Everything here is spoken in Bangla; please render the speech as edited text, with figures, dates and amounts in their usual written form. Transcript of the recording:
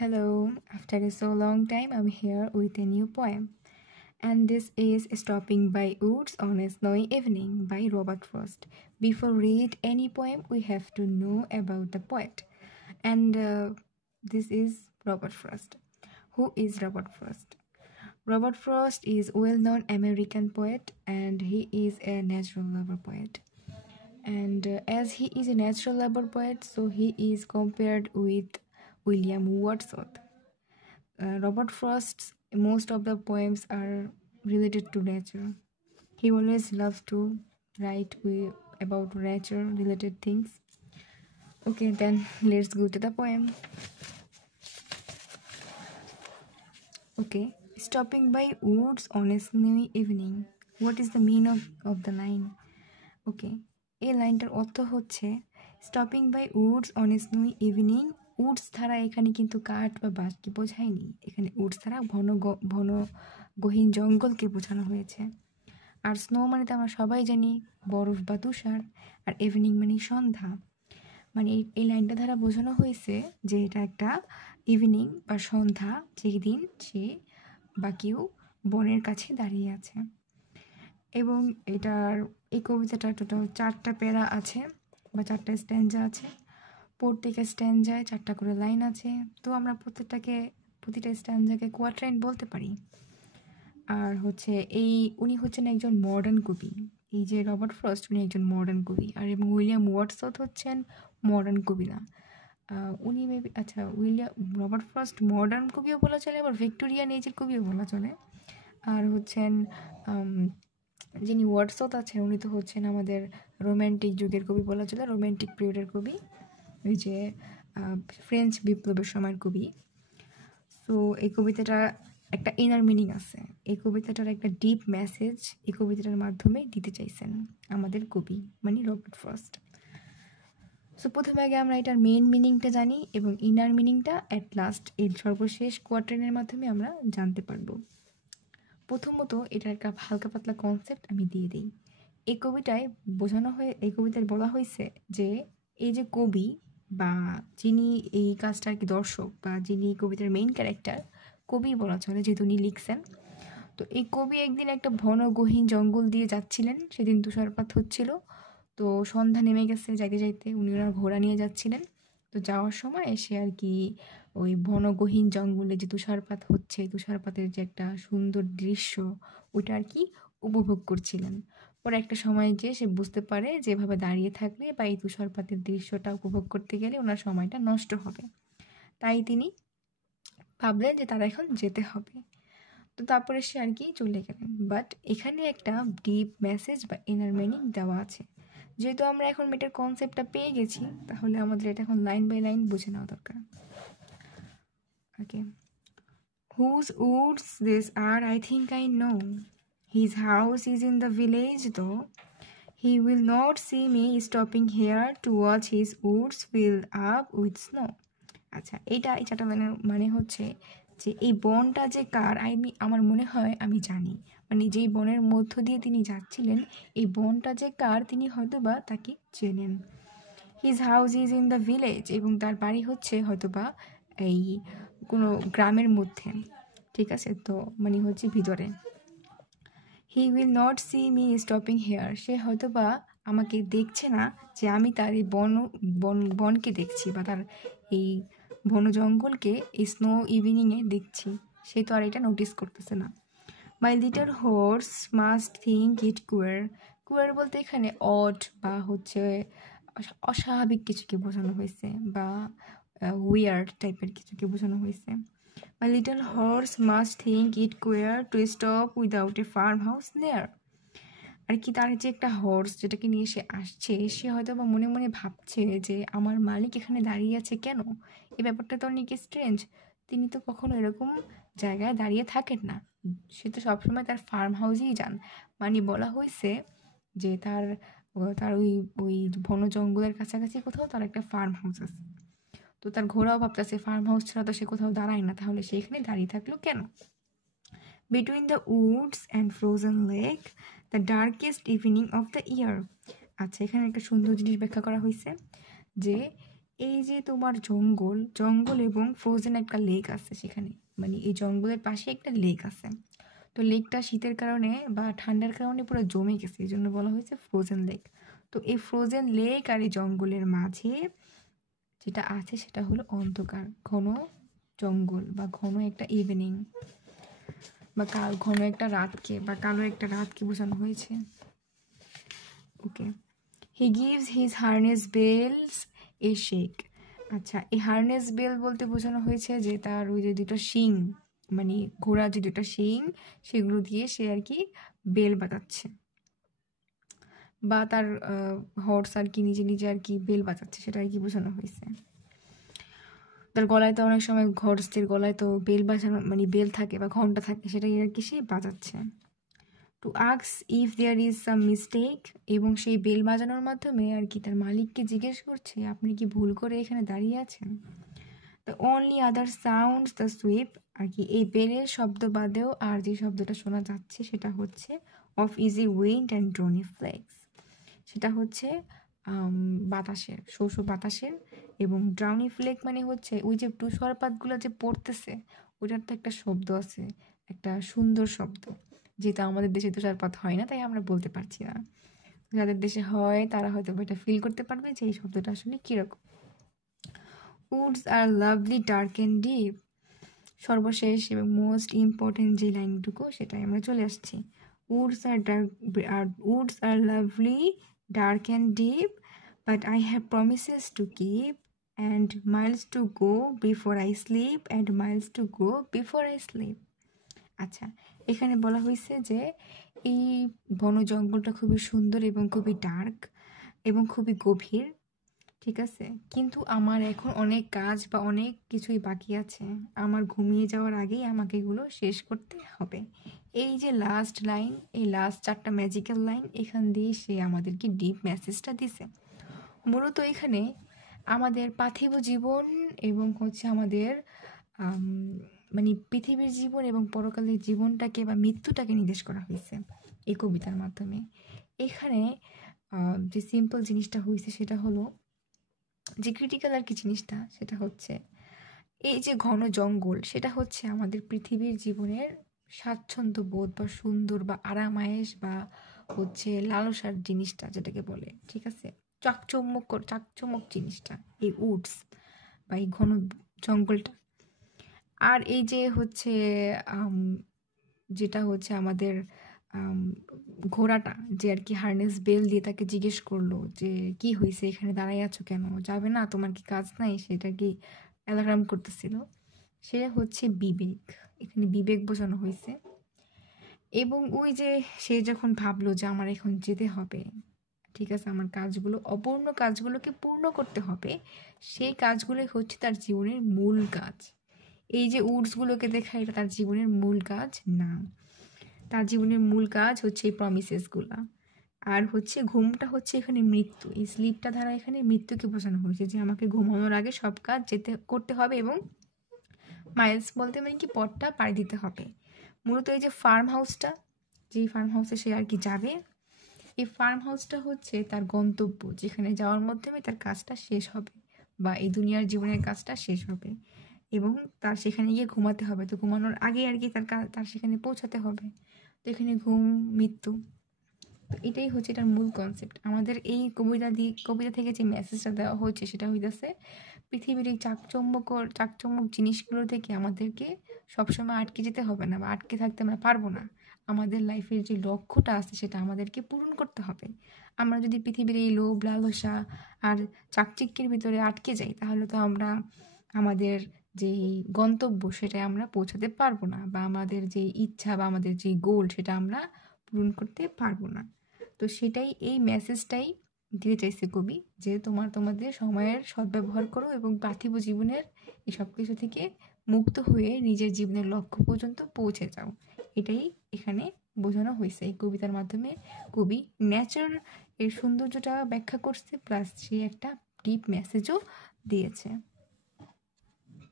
Hello, after so long time, I'm here with a new poem. And this is Stopping by Woods on a Snowy Evening by Robert Frost. Before read any poem, we have to know about the poet. And this is Robert Frost. Who is Robert Frost? Robert Frost is a well-known American poet and he is a natural lover poet. And as he is a natural lover poet, so he is compared with William Wordsworth. Robert Frost's most of the poems are related to nature. He always loves to write about nature related things. Okay, then let's go to the poem. Okay, stopping by woods on a snowy evening. What is the meaning of the line? Okay, এই লাইনটার অর্থ হচ্ছে stopping by woods on a snowy evening. Woods ছাড়া এখানে কিন্তু কাঠ বা বাঁশকে বোঝায়নি, এখানে উডস ছাড়া ঘন গহীন জঙ্গলকে বোঝানো হয়েছে। আর স্নো মানে তো আমরা সবাই জানি বরফ বা তুষার, আর ইভিনিং মানে সন্ধ্যা। মানে এই লাইনটা দ্বারা বোঝানো হয়েছে যে এটা একটা ইভিনিং বা সন্ধ্যা, যেদিন সে বা কেউ বনের কাছে দাঁড়িয়ে আছে। এবং এই কবিতাটা টোটাল 4টা প্যারা আছে বা 4টা স্ট্যান্জা আছে। প্রত্যেকটা স্ট্যান্জায় 4টা করে লাইন আছে। তো আমরা প্রতিটা স্ট্যান্জাকে কোয়াট্রাইন বলতে পারি। আর উনি হচ্ছেন একজন মডার্ন কবি। এই যে রবার্ট ফ্রস্ট, উনি একজন মডার্ন কবি। আর এবং উইলিয়াম ওয়ার্ডসওয়ার্থ হচ্ছেন মডার্ন কবি না। উনি মেবি রবার্ট ফ্রস্ট মডার্ন কবিও বলা চলে, আবার ভিক্টোরিয়ান এজের কবিও বলা চলে। আর যিনি ওয়ার্ডসওয়ার্থ আছেন উনি তো হচ্ছেন আমাদের রোম্যান্টিক যুগের কবি বলা চলে, রোম্যান্টিক পিরিয়ডের কবি, ওই যে ফ্রেঞ্চ বিপ্লবের সময়ের কবি। সো এই কবিতাটা একটা ইনার মিনিং আছে, এই কবিতাটার একটা ডিপ মেসেজ এই কবিতাটার মাধ্যমে দিতে চাইছেন আমাদের কবি মানে রবার্ট ফ্রস্ট। সো প্রথমে আগে আমরা এটার মেইন মিনিংটা জানি এবং ইনার মিনিংটা অ্যাট লাস্ট এর সর্বশেষ কোয়ার্টারের মাধ্যমে আমরা জানতে পারবো। প্রথমত এটার একটা হালকা পাতলা কনসেপ্ট আমি দিয়ে দিই। এই কবিতায় বলা হয়েছে যে এই যে কবি বা যিনি এই কাজটার কি দর্শক বা যিনি কবিতার মেইন ক্যারেক্টার, কবি বলা চলে যেহেতু উনি লিখছেন। তো এই কবি একদিন একটা গহীন জঙ্গল দিয়ে যাচ্ছিলেন, সেদিন তুষারপাত হচ্ছিল। তো সন্ধ্যা নেমে গেছে, যাইতে যাইতে উনি ওনার ঘোড়া নিয়ে যাচ্ছিলেন। তো যাওয়ার সময় এসে আর কি ওই গহীন জঙ্গলে যে তুষারপাত হচ্ছে, তুষারপাতের যে একটা সুন্দর দৃশ্য ওইটা আর কি উপভোগ করছিলেন। পরে একটা সময় যে সে বুঝতে পারে যে এভাবে দাঁড়িয়ে থাকলে বা এই তুষারপাতের দৃশ্যটা উপভোগ করতে গেলে ওনার সময়টা নষ্ট হবে। তাই তিনি ভাবলেন যে তারা এখন যেতে হবে। তো তারপরে সে আর কি চলে গেলেন। বাট এখানে একটা ডিপ মেসেজ বা ইনার মিনিং দেওয়া আছে। যেহেতু আমরা এখন এটার কনসেপ্টটা পেয়ে গেছি, তাহলে আমাদের এটা এখন লাইন বাই লাইন বুঝে নেওয়া দরকার। ওকে, whose woods these are I think I know. His house is in the village though. He will not see me stopping here to watch his woods filled up with snow. আচ্ছা, এই চারটা মানে হচ্ছে যে এই বনটা যে কার আমার মনে হয় আমি জানি। মানে যেই বনের মধ্য দিয়ে তিনি যাচ্ছিলেন, এই বনটা যে কার তিনি হয়তোবা তাকে চেনেন। His house is in the village, এবং তার বাড়ি হচ্ছে হয়তোবা এই কোনো গ্রামের মধ্যে, ঠিক আছে? তো মানে হচ্ছে ভিতরে। He will not see me stopping here, সে হয়তোবা আমাকে দেখছে না যে আমি তার এই বনকে দেখছি বা তার এই বন জঙ্গলকে এই স্নো ইভিনিংয়ে দেখছি, সে তো আর এটা নোটিস করতেছে না। My little horse must think it queer বলতে এখানে অড বা হচ্ছে অস্বাভাবিক কিছুকে বোঝানো হয়েছে বা উইয়ার্ড টাইপের কিছুকে বোঝানো হয়েছে। মাই little horse must think it queer to stop without a farm house নেয়ার। আর কি তার যে একটা হর্স যেটাকে নিয়ে সে আসছে, সে হয়তো বা মনে মনে ভাবছে যে আমার মালিক এখানে দাঁড়িয়ে আছে কেন, এই ব্যাপারটা তো অনেক স্ট্রেঞ্জ। তিনি তো কখনো এরকম জায়গায় দাঁড়িয়ে থাকেন না, সে তো সবসময় তার ফার্ম হাউসেই যান। মানে বলা হয়েছে যে তার ওই ওই বন জঙ্গলের কাছাকাছি কোথাও তার একটা ফার্ম হাউস আছে। তো তার ঘোড়াও ভাবতেছে ফার্ম হাউস ছাড়া তো সে কোথাও দাঁড়ায় না, তাহলে সে এখানে দাঁড়িয়ে থাকলো কেন। Between the Woods and frozen lake, the darkest evening of the year. আচ্ছা, এখানে একটা সুন্দর জিনিস ব্যাখ্যা করা হয়েছে যে এই যে তোমার জঙ্গল জঙ্গল এবং ফ্রোজেন একটা লেক আছে সেখানে, মানে এই জঙ্গলের পাশে একটা লেক আছে। তো লেকটা শীতের কারণে বা ঠান্ডার কারণে পুরো জমে গেছে, এই জন্য বলা হয়েছে ফ্রোজেন লেক। তো এই ফ্রোজেন লেক আর এই জঙ্গলের মাঝে যেটা আছে সেটা হলো অন্ধকার, ঘন জঙ্গল বা ঘন একটা ইভিনিং বা ঘন একটা রাতকে বা কালো একটা রাতকে বোঝানো হয়েছে। Okay, he gives his harness bells a shake. আচ্ছা, এই হার্নেস বেল বলতে বোঝানো হয়েছে যে তার ওই যে দুটো শিং, মানে ঘোড়ার যে দুটো শিং সেগুলো দিয়ে সে আর কি বেল বাজাচ্ছে, বা তার হর্স আর কি নিজে নিজে আর কি বেল বাজাচ্ছে, সেটা আর কি বোঝানো হয়েছে। তার গলায় তো অনেক সময় হর্সদের গলায় তো বেল বাজানো মানে বেল থাকে বা ঘন্টা থাকে, সেটাই আর কি সে বাজাচ্ছে। To ask if there is some mistake, এবং সেই বেল বাজানোর মাধ্যমে আর কি তার মালিককে জিজ্ঞেস করছে আপনি কি ভুল করে এখানে দাঁড়িয়ে আছেন। The only other sounds the sweep, আর কি এই বেলের শব্দ বাদেও আর যে শব্দটা শোনা যাচ্ছে সেটা হচ্ছে of easy wind and downy flakes, সেটা হচ্ছে বাতাসের শো শো বাতাসের, এবং ড্রাউনি ফ্লেক মানে হচ্ছে ওই যে তুষারপাতগুলো যে পড়তেছে ওইটার তো একটা শব্দ আছে, একটা সুন্দর শব্দ, যেটা আমাদের দেশে তুষারপাত হয় না তাই আমরা বলতে পারছি না। যাদের দেশে হয় তারা হয়তো এটা ফিল করতে পারবে যে এই শব্দটা আসলে কীরকম। উডস আর লাভলি ডার্ক অ্যান্ড ডিপ, সর্বশেষ এবং মোস্ট ইম্পর্টেন্ট যে লাইনটুকু সেটাই আমরা চলে আসছি। Woods are lovely, dark and deep, but I have promises to keep, and miles to go before I sleep, and miles to go before I sleep. আচ্ছা, এখানে বলা হয়েছে যে এই বন জঙ্গলটা খুবই সুন্দর এবং খুবই ডার্ক এবং খুবই গভীর, ঠিক আছে, কিন্তু আমার এখন অনেক কাজ বা অনেক কিছুই বাকি আছে, আমার ঘুমিয়ে যাওয়ার আগেই আমাকে এগুলো শেষ করতে হবে। এই যে লাস্ট লাইন, এই লাস্ট 4টা ম্যাজিক্যাল লাইন, এখান দিয়ে সে আমাদেরকে ডিপ মেসেজটা দিছে। মূলত এখানে আমাদের পার্থিব জীবন এবং হচ্ছে আমাদের মানে পৃথিবীর জীবন এবং পরকালের জীবনটাকে বা মৃত্যুটাকে নির্দেশ করা হয়েছে এই কবিতার মাধ্যমে। এখানে যে সিম্পল জিনিসটা হয়েছে সেটা হলো যে ক্রিটিক্যাল আর কি জিনিসটা সেটা হচ্ছে এই যে ঘন জঙ্গল, সেটা হচ্ছে আমাদের পৃথিবীর জীবনের স্বাচ্ছন্দ্য বোধ বা সুন্দর বা আরামায়েশ বা হচ্ছে লালসার জিনিসটা যেটাকে বলে, ঠিক আছে, চাকচমক জিনিসটা এই উডস বা এই ঘন জঙ্গলটা। আর এই যে হচ্ছে যেটা হচ্ছে আমাদের ঘোড়াটা যে আর কি হার্নেস বেল দিয়ে তাকে জিজ্ঞেস করলো যে কি হয়েছে এখানে দাঁড়াই আছো কেন, যাবে না, তোমার কি কাজ নাই, সেটা কি অ্যালার্ম করতেছিল, সে হচ্ছে বিবেক, এখানে বিবেক বোঝানো হয়েছে। এবং ওই যে সে যখন ভাবলো যে আমার এখন যেতে হবে, ঠিক আছে, আমার কাজগুলো অপূর্ণ কাজগুলোকে পূর্ণ করতে হবে, সেই কাজগুলোই হচ্ছে তার জীবনের মূল কাজ। এই যে উডসগুলোকে দেখা এটা তার জীবনের মূল কাজ না, তার জীবনের মূল কাজ হচ্ছে এই প্রমিসেসগুলো। আর হচ্ছে ঘুমটা হচ্ছে এখানে মৃত্যু, এই স্লিপটা দ্বারা এখানে মৃত্যুকে বোঝানো হয়েছে যে আমাকে ঘুমানোর আগে সব কাজ করতে হবে এবং মাইলস বলতে মানে কি পথটা পাড়ি দিতে হবে। মূলত এই যে ফার্ম হাউসটা, যেই ফার্ম হাউসে সে আর কি যাবে, এই ফার্ম হাউসটা হচ্ছে তার গন্তব্য, যেখানে যাওয়ার মাধ্যমে তার কাজটা শেষ হবে বা এই দুনিয়ার জীবনের কাজটা শেষ হবে এবং তার সেখানে গিয়ে ঘুমাতে হবে। তো ঘুমানোর আগে আর কি তার সেখানে পৌঁছাতে হবে। তো এখানে ঘুম মৃত্যু, তো এটাই হচ্ছে এটার মূল কনসেপ্ট। আমাদের এই কবিতা থেকে যে মেসেজটা দেওয়া হচ্ছে সেটা হইতেছে পৃথিবীর এই চাকচম্যক জিনিসগুলো থেকে আমাদেরকে সবসময় আটকে যেতে হবে না বা আটকে থাকতে আমরা পারবো না। আমাদের লাইফের যে লক্ষ্যটা আছে সেটা আমাদেরকে পূরণ করতে হবে। আমরা যদি পৃথিবীর এই লোভ লালসা আর চাকচিক্যের ভিতরে আটকে যাই তাহলে তো আমরা আমাদের যেই গন্তব্য সেটাই আমরা পৌঁছাতে পারবো না, বা আমাদের যে ইচ্ছা বা আমাদের যে গোল সেটা আমরা পূরণ করতে পারবো না। তো সেটাই এই মেসেজটাই দিতে চাইছে কবি, যে তোমাদের সময়ের সদ্ব্যবহার করো এবং পার্থিব জীবনের এই সব কিছু থেকে মুক্ত হয়ে নিজের জীবনের লক্ষ্য পর্যন্ত পৌঁছে যাও। এটাই এখানে বোঝানো হয়েছে এই কবিতার মাধ্যমে। কবি নেচার এর সৌন্দর্যটা ব্যাখ্যা করছে, প্লাস সে একটা ডিপ মেসেজও দিয়েছে।